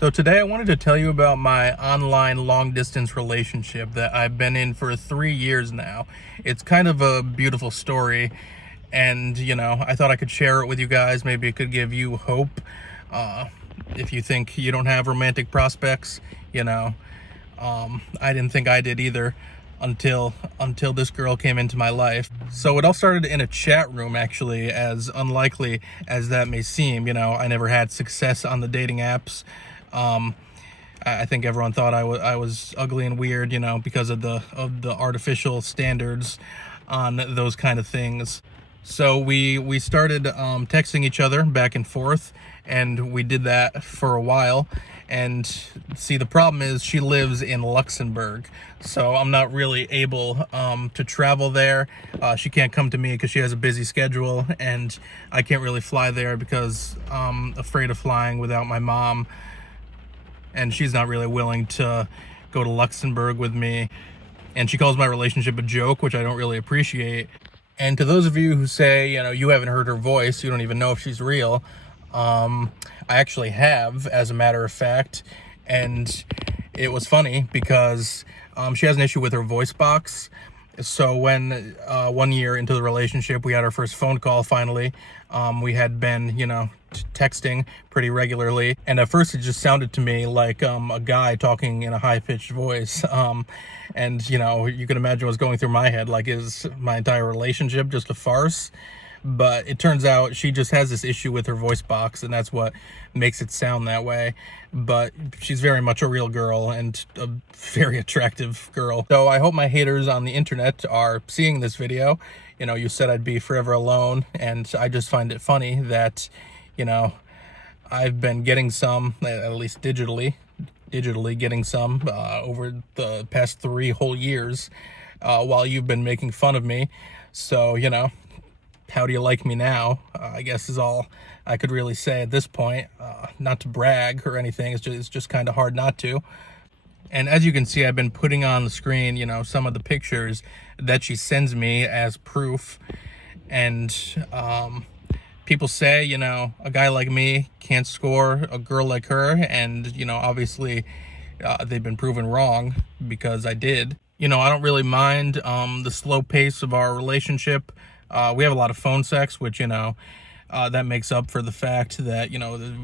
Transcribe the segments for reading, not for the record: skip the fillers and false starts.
So today I wanted to tell you about my online long distance relationship that I've been in for 3 years now. It's kind of a beautiful story, and I thought I could share it with you guys. Maybe it could give you hope. If you think you don't have romantic prospects, I didn't think I did either until this girl came into my life. So it all started in a chat room, actually, as unlikely as that may seem. I never had success on the dating apps. I think everyone thought I was ugly and weird, because of the artificial standards on those kind of things. So we started texting each other back and forth, and we did that for a while. And see, the problem is she lives in Luxembourg, so I'm not really able to travel there. She can't come to me because she has a busy schedule, and I can't really fly there because I'm afraid of flying without my mom, and she's not really willing to go to Luxembourg with me. And she calls my relationship a joke, which I don't really appreciate. And to those of you who say, you haven't heard her voice, you don't even know if she's real, I actually have, as a matter of fact. And it was funny because she has an issue with her voice box. So when 1 year into the relationship, we had our first phone call finally. We had been, texting pretty regularly. And at first it just sounded to me like a guy talking in a high-pitched voice. And, you can imagine what's going through my head. Like, is my entire relationship just a farce? But it turns out she just has this issue with her voice box, and that's what makes it sound that way. But she's very much a real girl and a very attractive girl. So I hope my haters on the internet are seeing this video. You said I'd be forever alone, and I just find it funny that, I've been getting some, at least digitally getting some over the past 3 whole years, while you've been making fun of me. So, how do you like me now? I guess is all I could really say at this point. Not to brag or anything, it's just kind of hard not to. And as you can see, I've been putting on the screen, some of the pictures that she sends me as proof. And people say, a guy like me can't score a girl like her. And, obviously they've been proven wrong, because I did. I don't really mind the slow pace of our relationship. We have a lot of phone sex, which, that makes up for the fact that,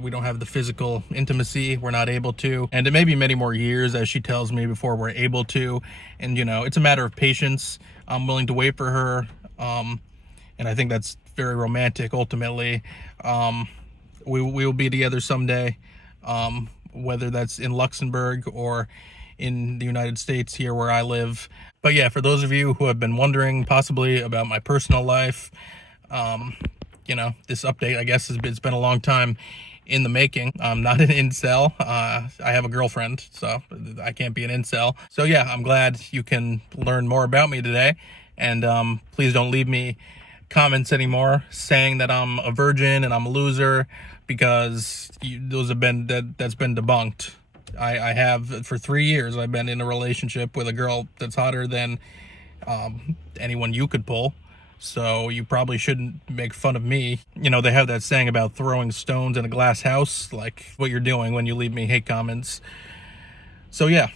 we don't have the physical intimacy. We're not able to. And it may be many more years, as she tells me, before we're able to. And, it's a matter of patience. I'm willing to wait for her. And I think that's very romantic, ultimately. We will be together someday, whether that's in Luxembourg or in the United States here where I live. But yeah, for those of you who have been wondering possibly about my personal life, this update, I guess, it's been a long time in the making. I'm not an incel. I have a girlfriend, so I can't be an incel. So yeah, I'm glad you can learn more about me today. And please don't leave me comments anymore saying that I'm a virgin and I'm a loser, because that's been debunked. I have, for 3 years, I've been in a relationship with a girl that's hotter than anyone you could pull. So you probably shouldn't make fun of me. They have that saying about throwing stones in a glass house, like what you're doing when you leave me hate comments. So yeah.